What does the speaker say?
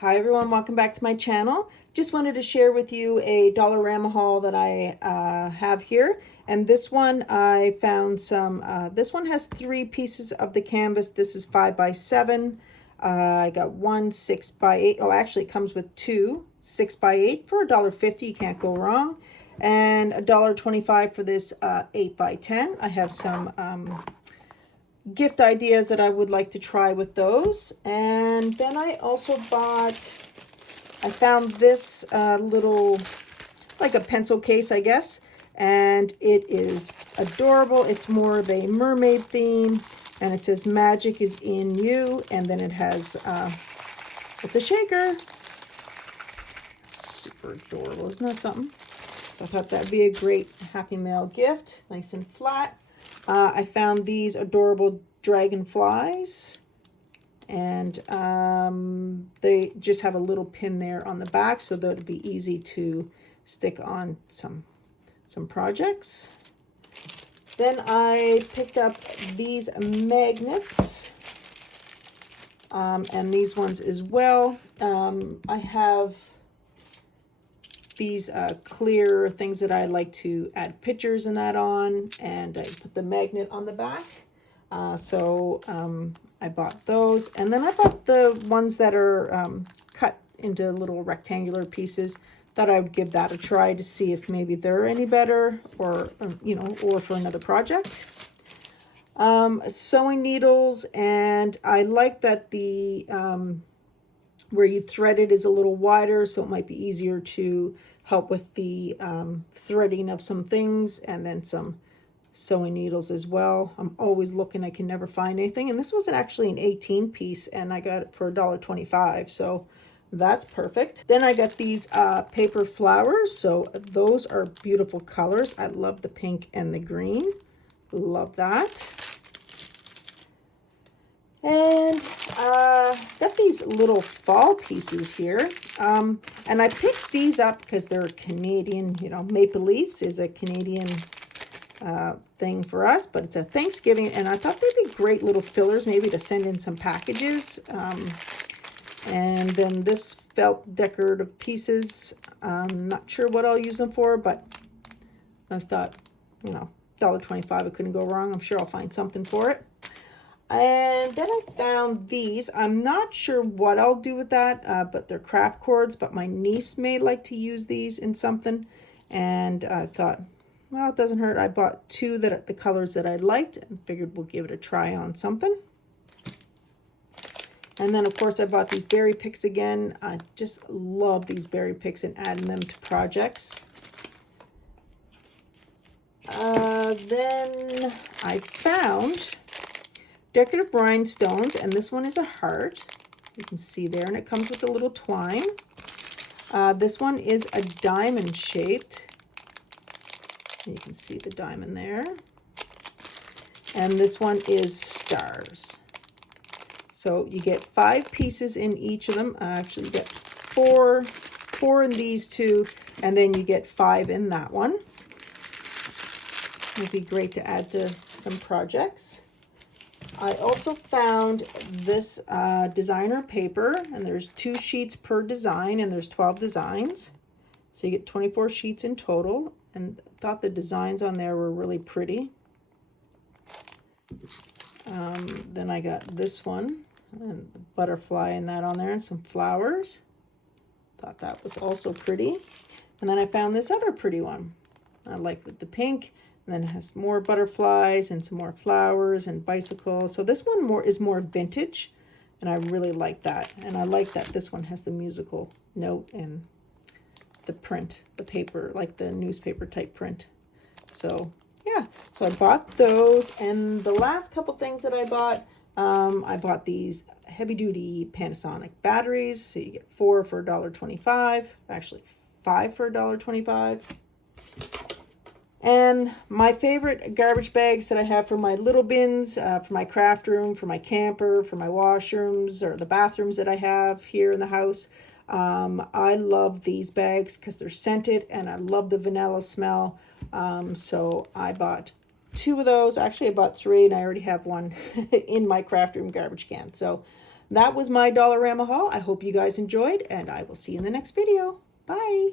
Hi everyone, welcome back to my channel. Just wanted to share with you a Dollarama haul that I have here. And this one I found some, this one has 3 pieces of the canvas. This is 5x7. I got one 6x8. Oh, actually it comes with 2 6x8 for $1.50. You can't go wrong. And $1.25 for this 8x10. I have some gift ideas that I would like to try with those. And then I also I found this little, like a pencil case, I guess, and it is adorable. It's more of a mermaid theme, and it says magic is in you, and then it has, it's a shaker. Super adorable, isn't that something? So I thought that'd be a great Happy Mail gift, nice and flat. I found these adorable dragonflies, and they just have a little pin there on the back, so that would be easy to stick on some projects. Then I picked up these magnets, and these ones as well. I have these clear things that I like to add pictures and that on, and I put the magnet on the back. I bought those, and then I bought the ones that are cut into little rectangular pieces. Thought I would give that a try to see if maybe they're any better, or you know, or for another project. Sewing needles, and I like that the where you thread it is a little wider, so it might be easier to help with the threading of some things, and then some sewing needles as well. I'm always looking, I can never find anything, and this was actually an 18 piece, and I got it for $1.25, so that's perfect. Then I got these paper flowers, so those are beautiful colors. I love the pink and the green, love that. And got these little fall pieces here, and I picked these up because they're Canadian. You know, maple leaves is a Canadian thing for us, but it's a Thanksgiving, and I thought they'd be great little fillers, maybe to send in some packages. And then this felt decorative pieces. I'm not sure what I'll use them for, but I thought, you know, $1.25, I couldn't go wrong. I'm sure I'll find something for it. And then I found these. I'm not sure what I'll do with that, but they're craft cords, but my niece may like to use these in something. And I thought, well, it doesn't hurt. I bought 2 that the colors that I liked, and figured we'll give it a try on something. And then, of course, I bought these berry picks again. I just love these berry picks and adding them to projects. Then I found decorative rhinestones, and this one is a heart. You can see there, and it comes with a little twine. This one is a diamond shaped. You can see the diamond there. And this one is stars. So you get 5 pieces in each of them. I actually get 4 in these 2, and then you get 5 in that one. It'd be great to add to some projects. I also found this designer paper, and there's 2 sheets per design, and there's 12 designs. So you get 24 sheets in total, and I thought the designs on there were really pretty. Then I got this one, and the butterfly and that on there, and some flowers. Thought that was also pretty. And then I found this other pretty one. I like with the pink. And then it has more butterflies and some more flowers and bicycles. So this one is more vintage, and I really like that. And I like that this one has the musical note and the print, the paper, like the newspaper type print. So yeah, so I bought those. And the last couple things that I bought these heavy duty Panasonic batteries. So you get 4 for $1.25, actually 5 for $1.25. And my favorite garbage bags that I have for my little bins, for my craft room, for my camper, for my washrooms, or the bathrooms that I have here in the house. I love these bags because they're scented, and I love the vanilla smell. So I bought 2 of those. Actually, I bought 3, and I already have one in my craft room garbage can. So that was my Dollarama haul. I hope you guys enjoyed, and I will see you in the next video. Bye.